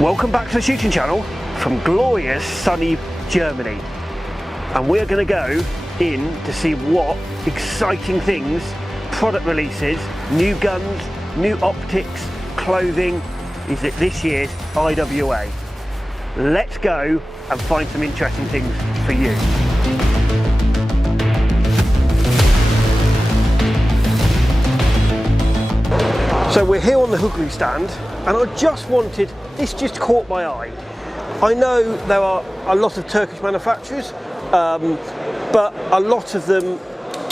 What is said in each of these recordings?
Welcome back to the shooting channel from glorious sunny Germany, and we're going to go in to see what exciting things, product releases, new guns, new optics, clothing is at this year's IWA. Let's go and find some interesting things for you. So we're here on the Huglu stand, and I just wanted, this just caught my eye. I know there are a lot of Turkish manufacturers, but a lot of them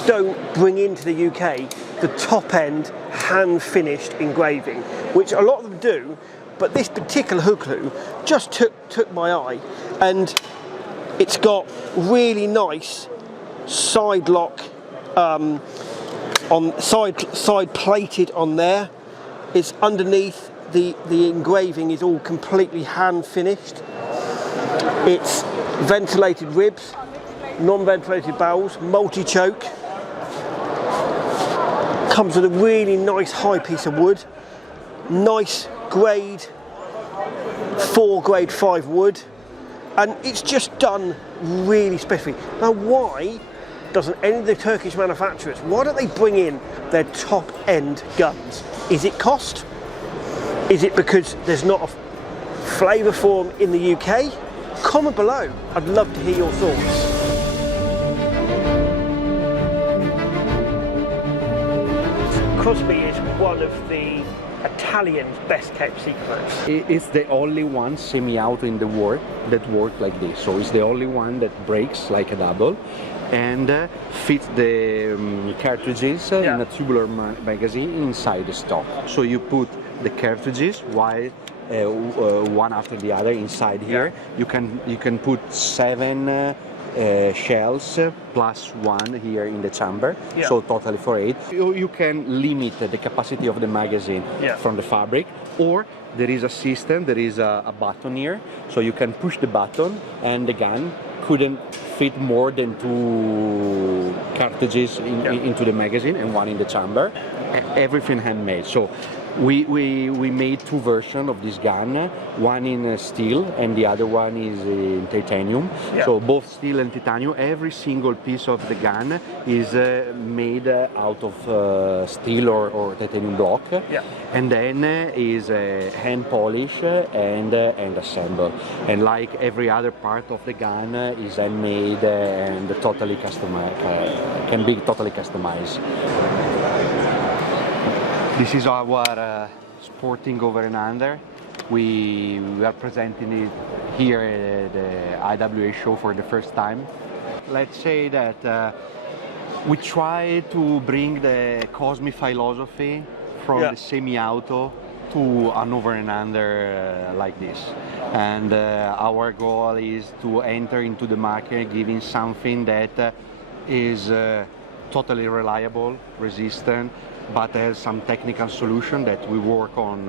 don't bring into the UK the top end hand finished engraving, which a lot of them do, but this particular Huglu just took my eye, and it's got really nice side lock, on side plated on there. It's underneath, the engraving is all completely hand finished. It's ventilated ribs, non-ventilated barrels, multi-choke. Comes with a really nice high piece of wood, nice grade 4, grade 5 wood, and it's just done really specially. Now why doesn't any of the Turkish manufacturers, why don't they bring in their top end guns? Is it cost? Is it because there's not a flavour for them in the UK? Comment below, I'd love to hear your thoughts. Cosmi is one of the Italian's best kept secrets. It's the only one semi-auto in the world that works like this. So it's the only one that breaks like a double and fits the cartridges in a tubular magazine inside the stock. So you put the cartridges while one after the other inside here. You can put 7 shells plus 1 here in the chamber, so totally for 8. You can limit the capacity of the magazine from the fabric, or there is a system, there is a button here, so you can push the button and the gun couldn't fit more than 2 cartridges into the magazine and 1 in the chamber. Everything handmade. So we made 2 versions of this gun, one in steel and the other one is in titanium. So both steel and titanium. Every single piece of the gun is made out of steel or titanium block, and then is hand polish and assembled. And like every other part of the gun is handmade and totally customized, can be totally customized. This is our sporting over and under. We are presenting it here at the IWA show for the first time. Let's say that we try to bring the Cosmi philosophy from the semi-auto to an over and under like this. And our goal is to enter into the market giving something that is totally reliable, resistant, but has some technical solution that we work on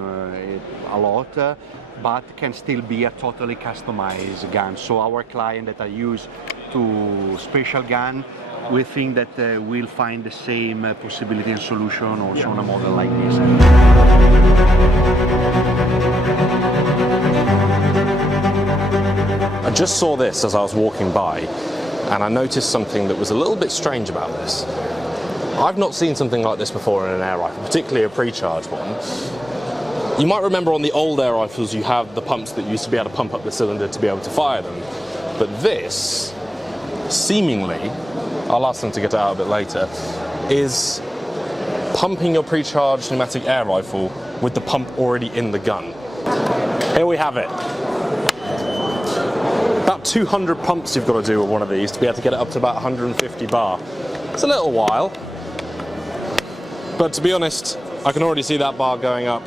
a lot, but can still be a totally customized gun. So our client that are used to special gun, we think that we'll find the same possibility and solution also on a model like this. I just saw this as I was walking by, and I noticed something that was a little bit strange about this. I've not seen something like this before in an air rifle, particularly a pre-charged one. You might remember on the old air rifles you have the pumps that used to be able to pump up the cylinder to be able to fire them. But this, seemingly, I'll ask them to get it out a bit later, is pumping your pre-charged pneumatic air rifle with the pump already in the gun. Here we have it. About 200 pumps you've got to do with one of these to be able to get it up to about 150 bar. It's a little while. But to be honest, I can already see that bar going up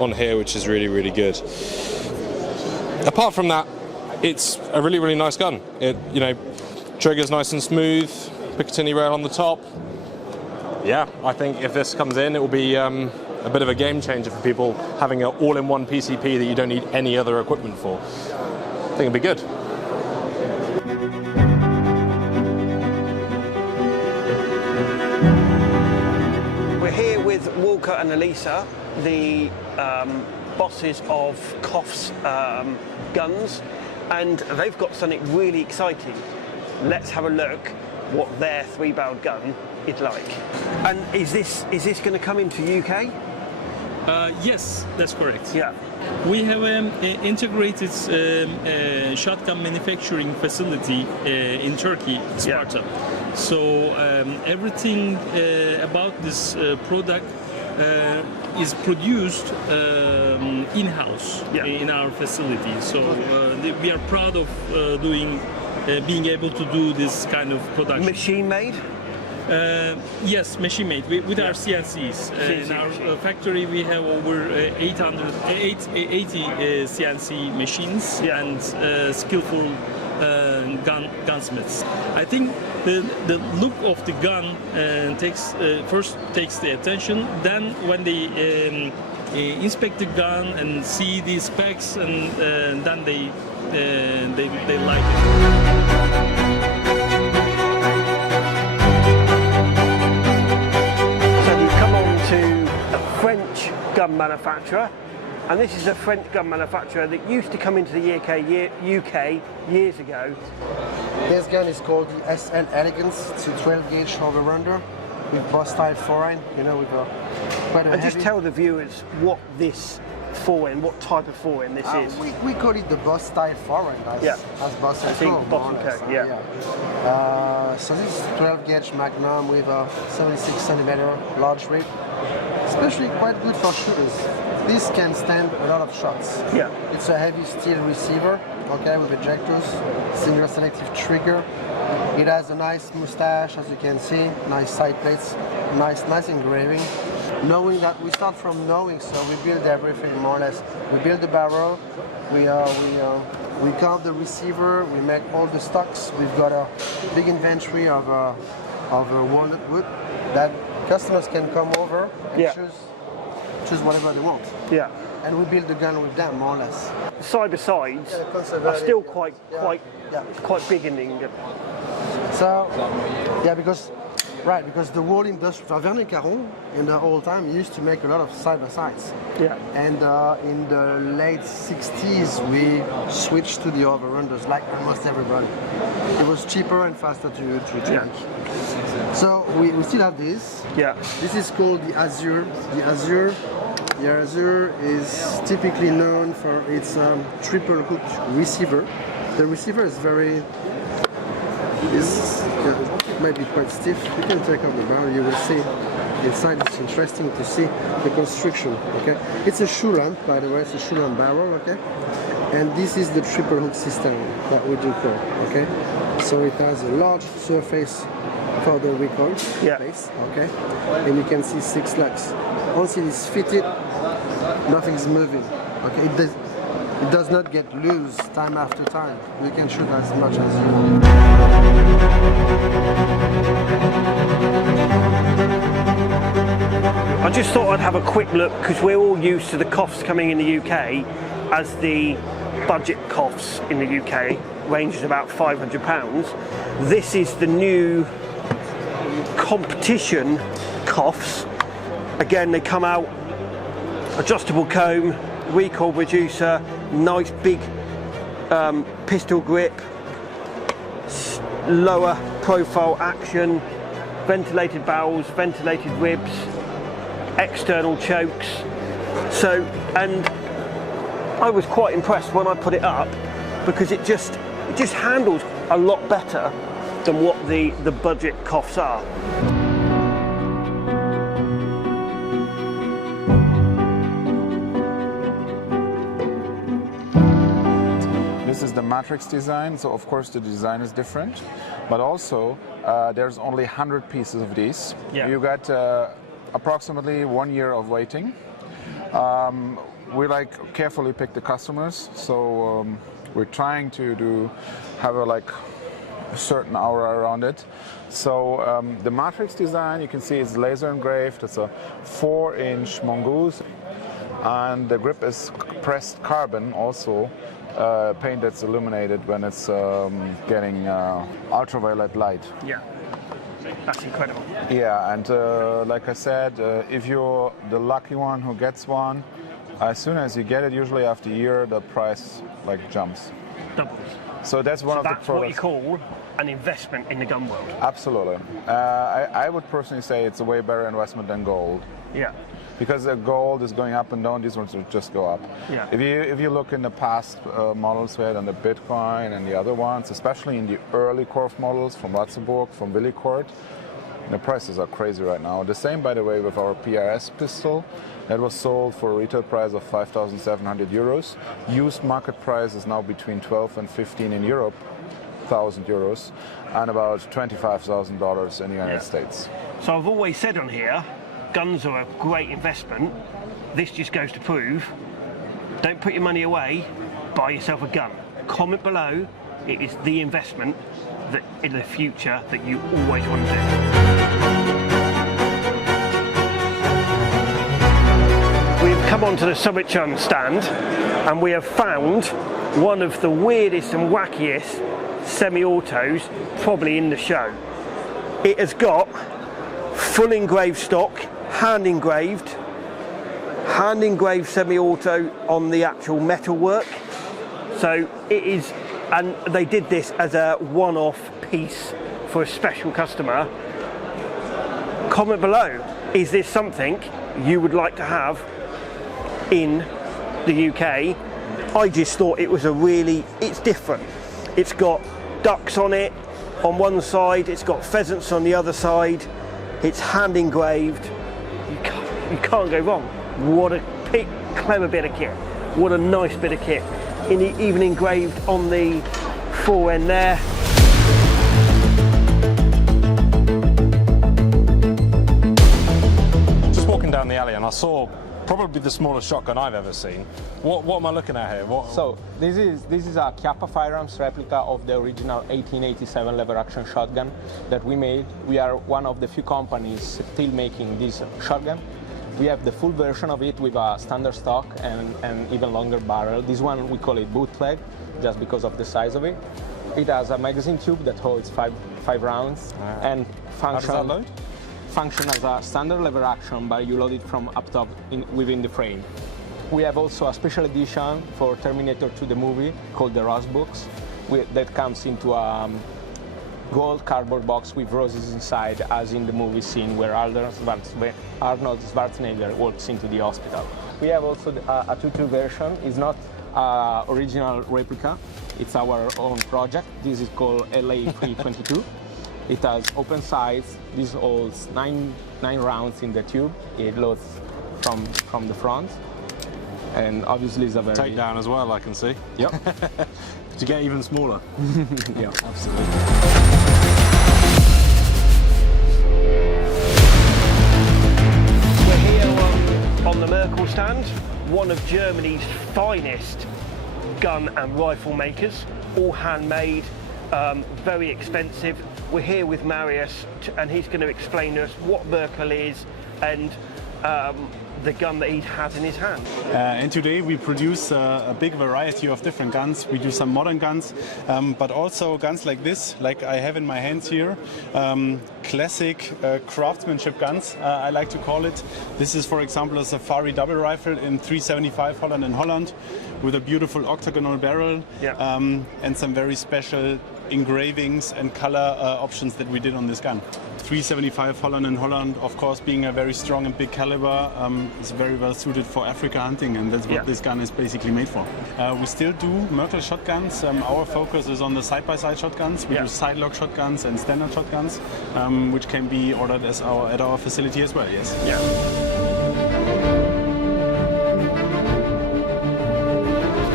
on here, which is really, really good. Apart from that, it's a really, really nice gun. It, trigger's nice and smooth, Picatinny rail on the top. Yeah, I think if this comes in, it will be a bit of a game changer for people having an all-in-one PCP that you don't need any other equipment for. I think it'll be good. We're here with Walker and Elisa, the bosses of Koff's guns, and they've got something really exciting. Let's have a look what their 3-barreled gun is like. And is this going to come into UK? Yes, that's correct. Yeah. We have an integrated shotgun manufacturing facility in Turkey, Sparta. So everything about this product is produced in-house in our facility. So we are proud of being able to do this kind of production. Machine made? Yes, machine made with our CNCs. In our factory, we have over 80 CNC machines and skillful gunsmiths. I think the look of the gun first takes the attention. Then when they inspect the gun and see the specs, and then they like it. French gun manufacturer, and this is a French gun manufacturer that used to come into the UK years ago. This gun is called the SL Elegance. It's a 12-gauge over-under with boss-style forend, you know, with quite a And heavy... just tell the viewers what this forend, what type of forend this is. We call it the boss-style forend, as boss and co. So this is 12-gauge Magnum with a 76-centimeter large rip. Especially quite good for shooters. This can stand a lot of shots. Yeah. It's a heavy steel receiver, okay, with ejectors, single selective trigger. It has a nice mustache, as you can see, nice side plates, nice engraving. Knowing that we start from knowing, so we build everything more or less. We build the barrel, we carve the receiver, we make all the stocks. We've got a big inventory of walnut wood that customers can come over and choose whatever they want. Yeah. And we build the gun with them, more or less. Side by sides are still quite big in England. So, because the whole industry, Vernet Caron, in the old time, used to make a lot of side by sides. Yeah. And in the late 60s, we switched to the over-unders, like almost everybody. It was cheaper and faster to make. So we still have this. Yeah. This is called the Azure. The Azure is typically known for its triple hook receiver. The receiver is might be quite stiff. You can take off the barrel, you will see inside. It's interesting to see the construction. Okay, it's a shoe lamp, by the way. It's a shoe lamp barrel. Okay, and this is the triple hook system that we do call. Okay, so it has a large surface for the recoil place. Okay, and you can see 6 lugs. Once it is fitted, nothing's moving. Okay, it does not get loose time after time. You can shoot as much as you want. I just thought I'd have a quick look, because we're all used to the Koffs coming in the UK as the budget Koffs in the UK, ranges about £500. This is the new competition Koffs. Again, they come out adjustable comb, recoil reducer, nice big pistol grip, lower profile action, ventilated barrels, ventilated ribs, external chokes. So, and I was quite impressed when I put it up, because it just handles a lot better than what the budget Koffs are. This is the matrix design, so of course the design is different, but also there's only 100 pieces of these. Yeah. You got approximately 1 year of waiting. We carefully pick the customers, so we're trying to have a certain aura around it. So the matrix design, you can see it's laser engraved. It's a 4-inch mongoose, and the grip is pressed carbon also. Paint that's illuminated when it's getting ultraviolet light. Yeah, that's incredible. Yeah, and like I said, if you're the lucky one who gets one, As soon as you get it, usually after a year, the price like jumps. Doubles. So that's one So of the that's what you products. call an investment in the gun world. Absolutely. I would personally say it's a way better investment than gold. Yeah. Because the gold is going up and down, these ones will just go up. Yeah. If you look in the past models we had on the Bitcoin and the other ones, especially in the early Korf models from Ratzeburg, from Willicourt, the prices are crazy right now. The same, by the way, with our PRS pistol. That was sold for a retail price of 5,700 euros. Used market price is now between 12 and 15 in Europe, 1,000 euros, and about $25,000 in the United States. So I've always said on here, guns are a great investment. This just goes to prove, don't put your money away, buy yourself a gun. Comment below, it is the investment that in the future that you always want to do. We've come onto the Summit Chun stand and we have found one of the weirdest and wackiest semi-autos probably in the show. It has got full engraved stock, hand engraved semi-auto on the actual metal work. So it is, and they did this as a one-off piece for a special customer. Comment below, is this something you would like to have in the UK? I just thought it was it's different. It's got ducks on it on one side, it's got pheasants on the other side, it's hand engraved. You can't go wrong. What a clever bit of kit. What a nice bit of kit. Even engraved on the fore end there. Just walking down the alley and I saw probably the smallest shotgun I've ever seen. What am I looking at here? So this is a Kappa firearms replica of the original 1887 lever action shotgun that we made. We are one of the few companies still making this shotgun. We have the full version of it with a standard stock and even longer barrel. This one we call it bootleg just because of the size of it. It has a magazine tube that holds five rounds and How does that load? function as a standard lever action, but you load it from up top within the frame. We have also a special edition for Terminator 2 the movie called the Rose Box that comes into a gold cardboard box with roses inside, as in the movie scene where Arnold Schwarzenegger walks into the hospital. We have also a 2.2 version. It's not original replica, it's our own project. This is called LA 322. It has open sights. This holds nine rounds in the tube. It loads from the front, and obviously it's a very Takedown as well, I can see. Yep. To get even smaller. Yeah, absolutely. We're here on the Merkel stand, one of Germany's finest gun and rifle makers, all handmade, very expensive. We're here with Marius and he's going to explain to us what Merkel is and the gun that he has in his hand. And today we produce a big variety of different guns. We do some modern guns, but also guns like this, like I have in my hands here. Classic craftsmanship guns, I like to call it. This is, for example, a Safari double rifle in 375 Holland and Holland with a beautiful octagonal barrel, and some very special engravings and color options that we did on this gun. 375 Holland and Holland, of course, being a very strong and big caliber, is very well suited for Africa hunting, and that's what this gun is basically made for. We still do Merkel shotguns. Our focus is on the side-by-side shotguns. We do side-lock shotguns and standard shotguns, which can be ordered at our facility as well, yes.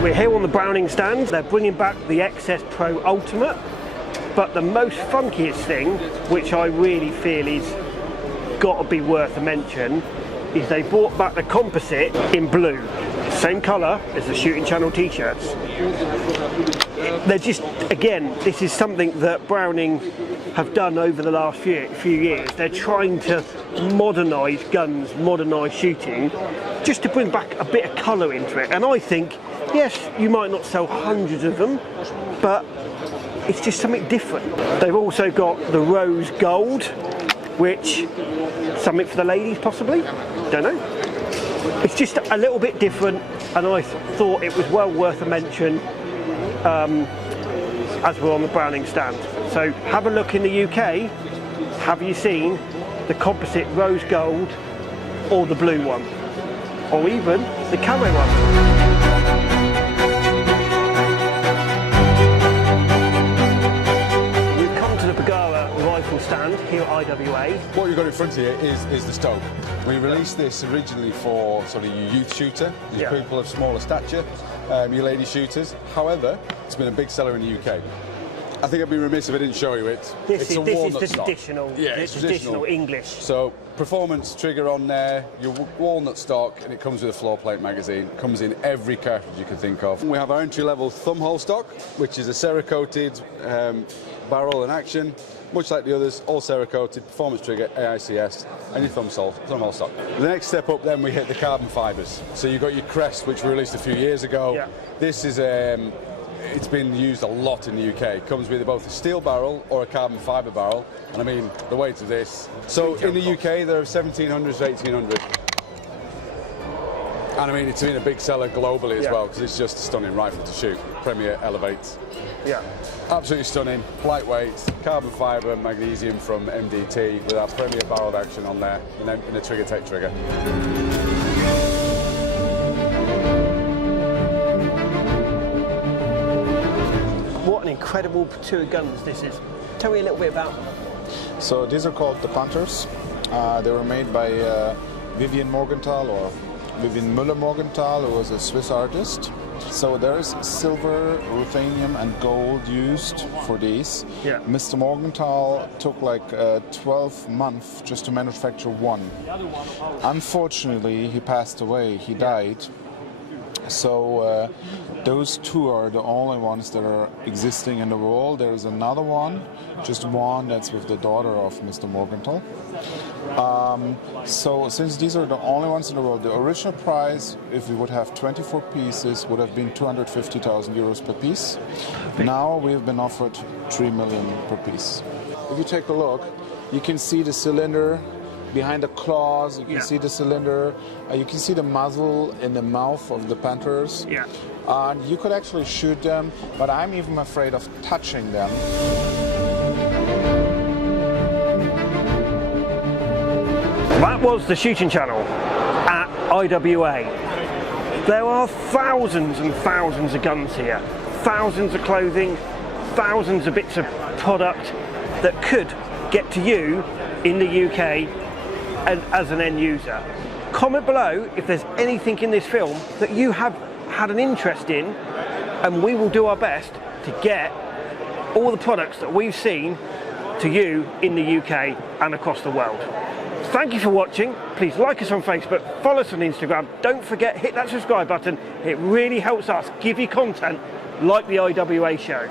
We're here on the Browning stand. They're bringing back the XS Pro Ultimate, but the most funkiest thing, which I really feel is got to be worth a mention, is they brought back the composite in blue, same colour as the Shooting Channel t-shirts. They're just, again, this is something that Browning have done over the last few years. They're trying to modernise guns, modernise shooting, just to bring back a bit of colour into it. And I think, yes, you might not sell hundreds of them, but it's just something different. They've also got the rose gold, which something for the ladies possibly, don't know. It's just a little bit different, and I thought it was well worth a mention as we're on the Browning stand. So have a look in the UK. Have you seen the composite rose gold or the blue one? Or even the camo one? Stand here at IWA. What you've got in front of you is the Stoke. We released this originally for sort of your youth shooter, your people of smaller stature, your lady shooters. However, it's been a big seller in the UK. I think I'd be remiss if I didn't show you it. This is the stock. traditional, traditional English. So performance trigger on there, your walnut stock, and it comes with a floor plate magazine. It comes in every cartridge you can think of. We have our entry-level thumbhole stock, which is a Cerakoted barrel and action. Much like the others, all Cerakoted, performance trigger, AICS, and your thumbhole stock. The next step up then we hit the carbon fibres. So you've got your Crest, which we released a few years ago. Yeah. This is, it's been used a lot in the UK. It comes with both a steel barrel or a carbon fibre barrel. And I mean, the weight of this. So in the UK, there are 1700s to 1800. And I mean, it's been a big seller globally as well, because it's just a stunning rifle to shoot. Premier Elevates. Yeah. Absolutely stunning, lightweight, carbon fibre, magnesium from MDT with our Premier barreled action on there in a Trigger Tech trigger. What an incredible two of guns this is. Tell me a little bit about them. So these are called the Panthers. They were made by Vivian Morgenthal, or Vivian Müller-Morgenthal, who was a Swiss artist. So there's silver, ruthenium and gold used for these. Yeah. Mr. Morgenthal took like 12 months just to manufacture one. Unfortunately, he passed away, he died. So those two are the only ones that are existing in the world. There is another one, just one, that's with the daughter of Mr. Morgenthal. So since these are the only ones in the world, the original price, if we would have 24 pieces, would have been 250,000 euros per piece. Now we've been offered 3 million per piece. If you take a look, you can see the cylinder behind the claws, you can see the cylinder, you can see the muzzle in the mouth of the Panthers. Yeah. You could actually shoot them, but I'm even afraid of touching them. That was the shooting channel at IWA. There are thousands and thousands of guns here, thousands of clothing, thousands of bits of product that could get to you in the UK and as an end user. Comment below if there's anything in this film that you have had an interest in, and we will do our best to get all the products that we've seen to you in the UK and across the world. Thank you for watching. Please like us on Facebook, follow us on Instagram. Don't forget, hit that subscribe button. It really helps us give you content like the IWA show.